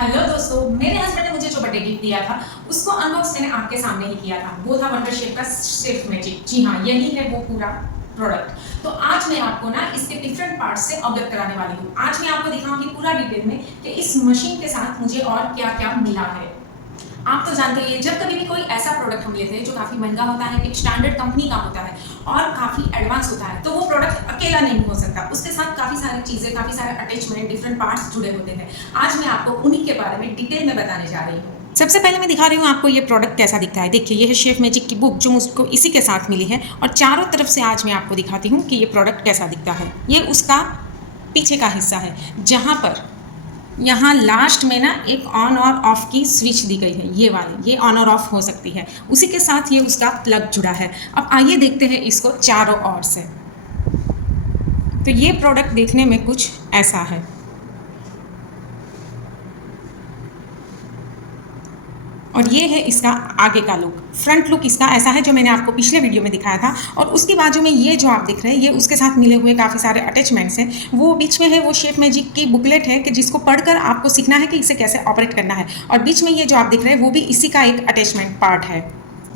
Hello दोस्तों, मेरे husband ने मुझे जो बर्थडे गिफ्ट दिया था उसको अनबॉक्स मैंने आपके सामने ही किया था। वो था वंडर शेफ का शेफ मैजिक। जी हाँ, यही है वो पूरा प्रोडक्ट। तो आज मैं आपको ना इसके डिफरेंट पार्ट्स से अवगत कराने वाली हूँ। आज मैं आपको दिखाऊंगी पूरा डिटेल में कि इस मशीन के साथ मुझे और क्या क्या मिला है। आप तो जानते हैं, जब कभी भी कोई ऐसा प्रोडक्ट हम लेते हैं जो काफ़ी महंगा होता है, एक स्टैंडर्ड कंपनी का होता है और काफ़ी एडवांस होता है, तो वो प्रोडक्ट अकेला नहीं हो सकता। उसके साथ काफ़ी सारी चीज़ें, काफ़ी सारे अटैचमेंट, डिफरेंट पार्ट्स जुड़े होते हैं। आज मैं आपको उन्हीं के बारे में डिटेल में बताने जा रही हूँ। सबसे पहले मैं दिखा रही हूँ आपको ये प्रोडक्ट कैसा दिखता है। देखिए, ये है शेफ मैजिक की बुक जो मुझको इसी के साथ मिली है, और चारों तरफ से आज मैं आपको दिखाती हूँ कि ये प्रोडक्ट कैसा दिखता है। ये उसका पीछे का हिस्सा है, जहाँ पर यहाँ लास्ट में ना एक ऑन और ऑफ की स्विच दी गई है। ये वाली, ये ऑन और ऑफ हो सकती है। उसी के साथ ये उसका प्लग जुड़ा है। अब आइए देखते हैं इसको चारों ओर से। तो ये प्रोडक्ट देखने में कुछ ऐसा है। और ये है इसका आगे का लुक, फ्रंट लुक इसका ऐसा है जो मैंने आपको पिछले वीडियो में दिखाया था। और उसके बाजू में ये जो आप देख रहे हैं, ये उसके साथ मिले हुए काफ़ी सारे अटैचमेंट्स हैं। वो बीच में है वो शेफ मैजिक की बुकलेट है कि जिसको पढ़कर आपको सीखना है कि इसे कैसे ऑपरेट करना है। और बीच में ये जो आप देख रहे हैं वो भी इसी का एक अटैचमेंट पार्ट है।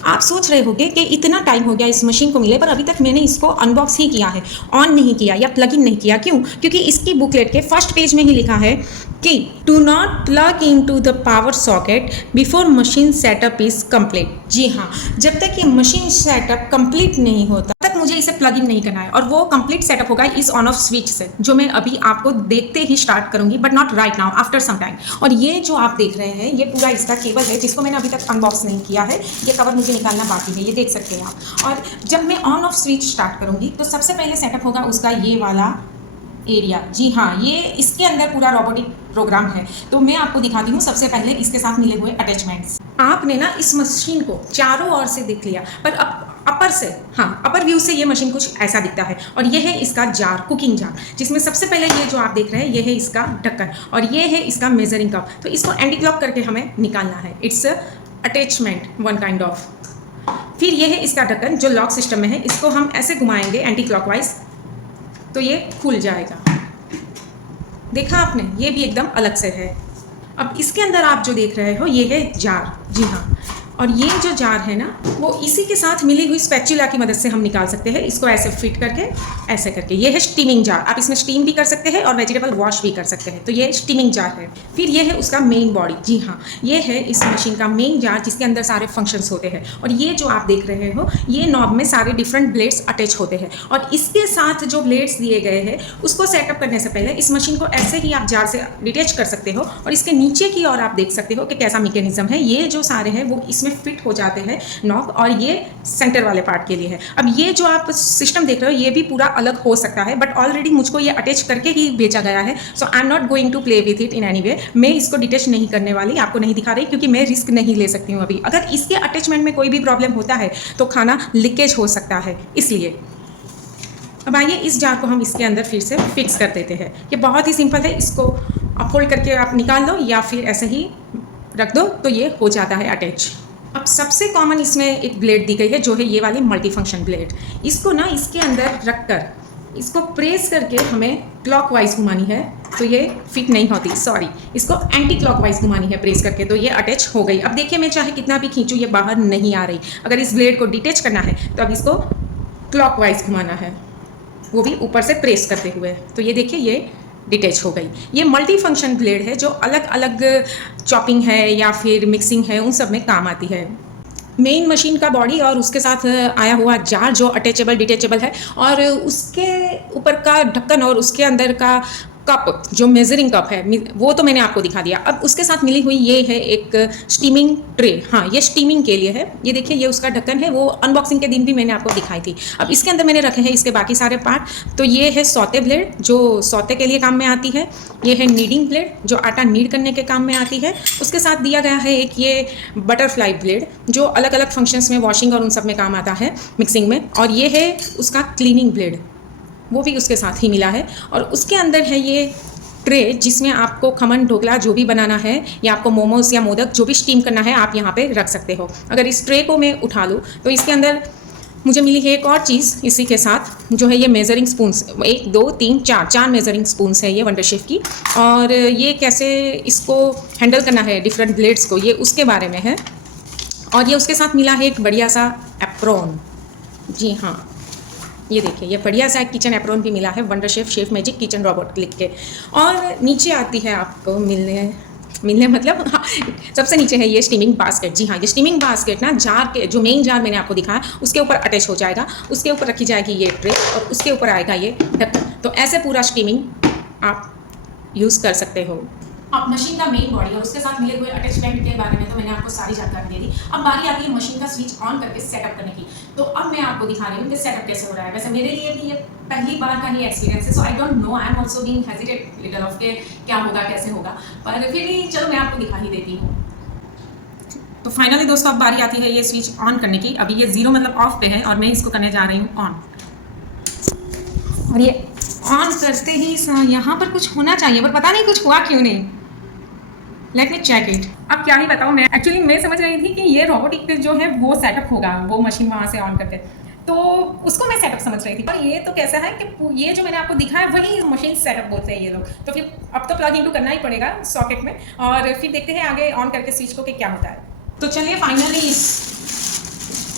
आप सोच रहे होंगे कि इतना टाइम हो गया इस मशीन को मिले, पर अभी तक मैंने इसको अनबॉक्स ही किया है, ऑन नहीं किया या प्लग इन नहीं किया। क्यों? क्योंकि इसकी बुकलेट के फर्स्ट पेज में ही लिखा है कि do not plug into the power socket before machine setup is complete. जी हाँ, जब तक ये मशीन सेटअप कंप्लीट नहीं होता तक मुझे इसे प्लग इन नहीं करना है। और वो कंप्लीट सेटअप होगा इस ऑन ऑफ स्विच से, जो मैं अभी आपको देखते ही स्टार्ट करूंगी, but not right now, after some time. और ये जो आप देख रहे हैं, ये पूरा इसका केबल है जिसको मैंने अभी तक अनबॉक्स नहीं किया है। ये कवर मुझे निकालना बाकी है, ये देख सकते हैं आप। और जब मैं ऑन ऑफ स्विच स्टार्ट करूंगी तो सबसे पहले सेटअप होगा उसका ये वाला एरिया। जी हाँ, ये इसके अंदर पूरा रोबोटिक प्रोग्राम है। तो मैं आपको दिखाती हूँ सबसे पहले इसके साथ मिले हुए अटैचमेंट्स। आपने ना इस मशीन को चारों ओर से देख लिया, पर अपर से, हाँ, अपर व्यू से ये मशीन कुछ ऐसा दिखता है। और ये है इसका जार, कुकिंग जार, जिसमें सबसे पहले ये जो आप देख रहे हैं ये है इसका ढक्कन, और ये है इसका मेजरिंग कप। तो इसको एंटी क्लॉक करके हमें निकालना है। It's attachment one kind of. फिर ये है इसका ढक्कन जो लॉक सिस्टम में है। इसको हम ऐसे घुमाएंगे एंटी क्लॉकवाइज तो ये खुल जाएगा। देखा आपने, ये भी एकदम अलग से है। अब इसके अंदर आप जो देख रहे हो ये है जार। जी हाँ, और ये जो जार है ना, वो इसी के साथ मिली हुई स्पैचुला की मदद से हम निकाल सकते हैं। इसको ऐसे फिट करके, ऐसे करके। ये है स्टीमिंग जार। आप इसमें स्टीम भी कर सकते हैं और वेजिटेबल वॉश भी कर सकते हैं। तो ये स्टीमिंग जार है। फिर ये है उसका मेन बॉडी। जी हाँ, ये है इस मशीन का मेन जार जिसके अंदर सारे फंक्शंस होते हैं। और ये जो आप देख रहे हो, ये नॉब में सारे डिफरेंट ब्लेड्स अटैच होते हैं। और इसके साथ जो ब्लेड्स दिए गए हैं उसको सेटअप करने से पहले इस मशीन को ऐसे ही आप जार से डिटैच कर सकते हो। और इसके नीचे की ओर आप देख सकते हो कि कैसा मैकेनिज्म है। ये जो सारे हैं वो इसमें फिट हो जाते हैं नॉब, और ये सेंटर वाले पार्ट के लिए है। अब ये जो आप सिस्टम देख रहे हो ये भी पूरा अलग हो सकता है, बट ऑलरेडी मुझको ये अटैच करके ही भेजा गया है। So I am not going to play with it in any way. मैं इसको डिटैच नहीं करने वाली, आपको नहीं दिखा रही, क्योंकि मैं रिस्क नहीं ले सकती हूँ अभी। अगर इसके अटैचमेंट में कोई भी प्रॉब्लम होता है तो खाना लीकेज हो सकता है, इसलिए। अब आइए इस जार को हम इसके अंदर फिर से फिक्स कर देते हैं। ये बहुत ही सिंपल है। इसको आप होल्ड करके आप निकाल दो या फिर ऐसे ही रख दो तो ये हो जाता है अटैच। अब सबसे कॉमन इसमें एक ब्लेड दी गई है जो है ये वाली मल्टी फंक्शन ब्लेड। इसको ना इसके अंदर रखकर इसको प्रेस करके हमें क्लॉकवाइज घुमानी है तो ये फिट नहीं होती, सॉरी, इसको एंटी क्लॉकवाइज घुमानी है प्रेस करके, तो ये अटैच हो गई। अब देखिए, मैं चाहे कितना भी खींचूँ ये बाहर नहीं आ रही। अगर इस ब्लेड को डिटैच करना है तो अब इसको क्लॉकवाइज घुमाना है, वो भी ऊपर से प्रेस करते हुए। तो ये देखिए, ये डिटैच हो गई। ये मल्टी फंक्शन ब्लेड है जो अलग अलग चॉपिंग है या फिर मिक्सिंग है, उन सब में काम आती है। मेन मशीन का बॉडी और उसके साथ आया हुआ जार जो अटैचेबल डिटैचेबल है, और उसके ऊपर का ढक्कन और उसके अंदर का कप जो मेजरिंग कप है वो तो मैंने आपको दिखा दिया। अब उसके साथ मिली हुई ये है एक स्टीमिंग ट्रे। हाँ, ये स्टीमिंग के लिए है। ये देखिए, ये उसका ढक्कन है, वो अनबॉक्सिंग के दिन भी मैंने आपको दिखाई थी। अब इसके अंदर मैंने रखे हैं इसके बाकी सारे पार्ट। तो ये है सौते ब्लेड जो सौते के लिए काम में आती है। ये है नीडिंग ब्लेड जो आटा नीड करने के काम में आती है। उसके साथ दिया गया है एक ये बटरफ्लाई ब्लेड जो अलग अलग फंक्शंस में, वॉशिंग और उन सब में काम आता है, मिक्सिंग में। और ये है उसका क्लीनिंग ब्लेड, वो भी उसके साथ ही मिला है। और उसके अंदर है ये ट्रे जिसमें आपको खमन ढोकला जो भी बनाना है या आपको मोमोज या मोदक जो भी स्टीम करना है आप यहाँ पे रख सकते हो। अगर इस ट्रे को मैं उठा लूँ तो इसके अंदर मुझे मिली है एक और चीज़ इसी के साथ, जो है ये मेज़रिंग स्पून्स, 1 2 3 4 मेज़रिंग स्पून्स है ये वंडर शेफ की। और ये कैसे इसको हैंडल करना है डिफरेंट ब्लेड्स को, ये उसके बारे में है। और ये उसके साथ मिला है एक बढ़िया सा एप्रॉन। जी हाँ, ये देखिए, ये बढ़िया सा एक किचन एप्रॉन भी मिला है, wonder chef chef magic kitchen robot लिख के। और नीचे आती है आपको मिलने मतलब हाँ, सबसे नीचे है ये स्टीमिंग बास्केट। जी हाँ, ये स्टीमिंग बास्केट ना जार के जो मेन जार मैंने आपको दिखाया उसके ऊपर अटैच हो जाएगा, उसके ऊपर रखी जाएगी ये ट्रे और उसके ऊपर आएगा ये ढक्कन। तो ऐसे पूरा स्टीमिंग आप यूज़ कर सकते हो। अब मशीन का मेन बॉडी और उसके साथ मिले हुए अटैचमेंट के बारे में तो मैंने आपको सारी जानकारी दे दी। अब बारी आती है मशीन का स्विच ऑन करके सेटअप करने की। तो अब मैं आपको दिखा रही हूँ कि सेटअप कैसे हो रहा है। वैसे मेरे लिए भी ये पहली बार का ही एक्सपीरियंस है, so I don't know, I am also being hesitate little of के क्या होगा कैसे होगा, पर फिर भी चलो मैं आपको दिखा ही देती हूँ। तो फाइनली दोस्तों अब बारी आती है ये स्विच ऑन करने की। अभी ये 0 मतलब ऑफ पे है और मैं इसको करने जा रही हूँ ऑन। और ये ऑन करते ही यहाँ पर कुछ होना चाहिए, पर पता नहीं कुछ हुआ क्यों नहीं। Let me check it. अब क्या ही बताऊँ, मैं एक्चुअली मैं समझ रही थी कि ये रोबोटिक जो है वो सेटअप होगा, वो मशीन वहाँ से ऑन करके, तो उसको मैं सेटअप समझ रही थी। पर ये तो कैसा है कि ये जो मैंने आपको दिखाया वही मशीन सेटअप बोलते हैं ये लोग। तो फिर अब तो प्लग इनटू करना ही पड़ेगा सॉकेट में, और फिर देखते हैं आगे ऑन करके स्विच को कि क्या होता है। तो चलिए फाइनली इस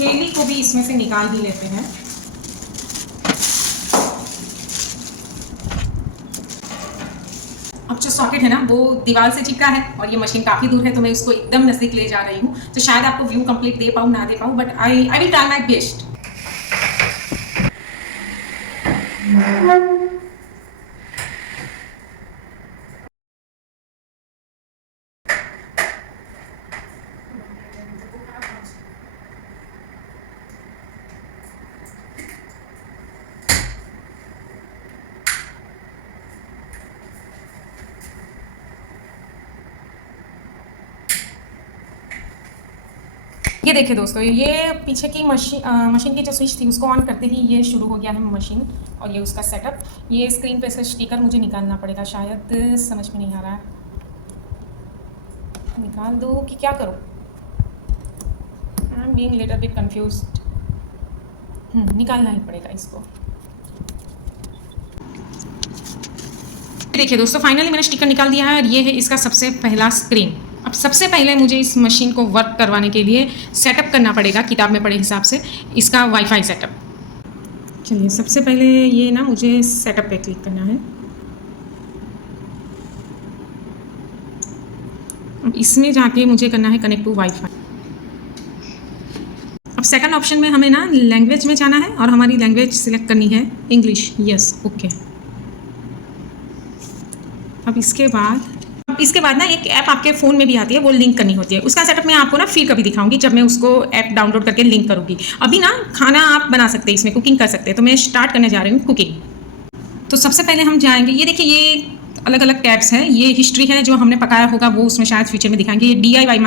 हेली को भी इसमें से निकाल ही लेते हैं। अब जो सॉकेट है ना वो दीवार से चिपका है और ये मशीन काफ़ी दूर है, तो मैं उसको एकदम नज़दीक ले जा रही हूँ। तो शायद आपको व्यू कंप्लीट दे पाऊँ ना दे पाऊँ, but I will try my best. ये देखिए दोस्तों, ये पीछे की मशीन की जो स्विच थी उसको ऑन करते ही ये शुरू हो गया है मशीन, और ये उसका सेटअप। ये स्क्रीन पे से स्टिकर मुझे निकालना पड़ेगा, शायद समझ में नहीं आ रहा है। निकाल दो कि क्या करो, I am being little bit confused. निकालना ही पड़ेगा इसको। देखिए दोस्तों, फाइनली मैंने स्टिकर निकाल दिया है और ये है इसका सबसे पहला स्क्रीन। अब सबसे पहले मुझे इस मशीन को वर्क करवाने के लिए सेटअप करना पड़ेगा किताब में पढ़े हिसाब से इसका वाईफाई सेटअप। चलिए सबसे पहले ये ना मुझे सेटअप पे क्लिक करना है। अब इसमें जाके मुझे करना है कनेक्ट टू वाईफाई। अब सेकंड ऑप्शन में हमें ना लैंग्वेज में जाना है और हमारी लैंग्वेज सिलेक्ट करनी है इंग्लिश। Yes, okay. अब इसके बाद ना एक ऐप आपके फ़ोन में भी आती है, वो लिंक करनी होती है। उसका सेटअप मैं आपको ना फिर कभी दिखाऊंगी जब मैं उसको ऐप डाउनलोड करके लिंक करूँगी। अभी ना खाना आप बना सकते हैं, इसमें कुकिंग कर सकते हैं। तो मैं स्टार्ट करने जा रही हूँ कुकिंग। तो सबसे पहले हम जाएंगे, ये देखिए ये अलग अलग टैब्स हैं। ये हिस्ट्री है, जो हमने पकाया होगा वो उसमें शायद फ्यूचर में दिखाएंगे। ये DIY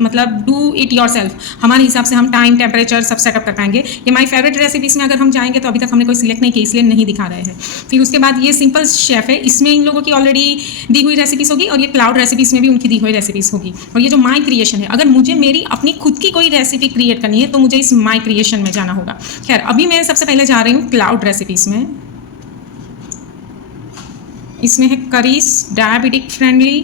मतलब डू इट योर सेल्फ, हमारे हिसाब से हम टाइम टेम्परेचर सब सेटअप कर पाएंगे। ये माई फेवरेट रेसिपीज़ में अगर हम जाएंगे तो अभी तक हमने कोई सिलेक्ट नहीं की, इसलिए नहीं दिखा रहे हैं। फिर उसके बाद ये सिंपल शेफ़ है, इसमें इन लोगों की ऑलरेडी दी हुई रेसिपीज़ होगी, और ये क्लाउड रेसिपीज़ में भी उनकी दी हुई रेसिपीज़ होगी। और ये जो माई क्रिएशन है, अगर मुझे मेरी अपनी खुद की कोई रेसिपी क्रिएट करनी है तो मुझे इस माई क्रिएशन में जाना होगा। खैर अभी मैं सबसे पहले जा रही हूँ क्लाउड रेसिपीज़ में। इसमें है curries, diabetic friendly,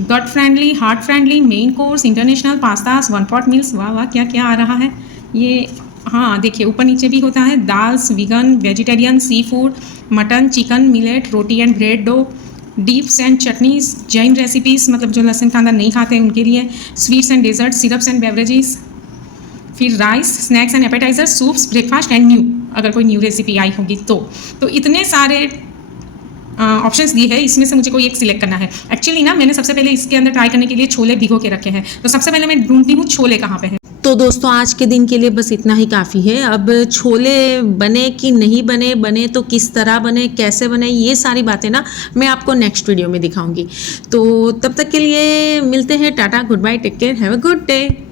gut friendly, heart friendly, main course, international, pastas, 1 pot meals. वाह वाह, क्या क्या आ रहा है ये। हाँ देखिए ऊपर नीचे भी होता है, dals, vegan, vegetarian, sea food, mutton, chicken, millet, roti and bread dough, dips and chutneys, Jain recipes मतलब जो लहसुन कांदा नहीं खाते हैं उनके लिए, sweets and dessert, syrups and beverages, फिर rice, snacks and appetizer, soups, breakfast and new, अगर कोई न्यू रेसिपी आई होगी तो इतने सारे ऑप्शंस दिए हैं। इसमें से मुझे कोई एक सिलेक्ट करना है। एक्चुअली ना मैंने सबसे पहले इसके अंदर ट्राई करने के लिए छोले भिगो के रखे हैं, तो सबसे पहले मैं ढूंढती हूँ छोले कहाँ पे हैं। तो दोस्तों आज के दिन के लिए बस इतना ही काफ़ी है। अब छोले बने कि नहीं बने, बने तो किस तरह बने, कैसे बने, ये सारी बातें ना मैं आपको नेक्स्ट वीडियो में दिखाऊंगी। तो तब तक के लिए मिलते हैं, tata, good bye, take care, have a good day.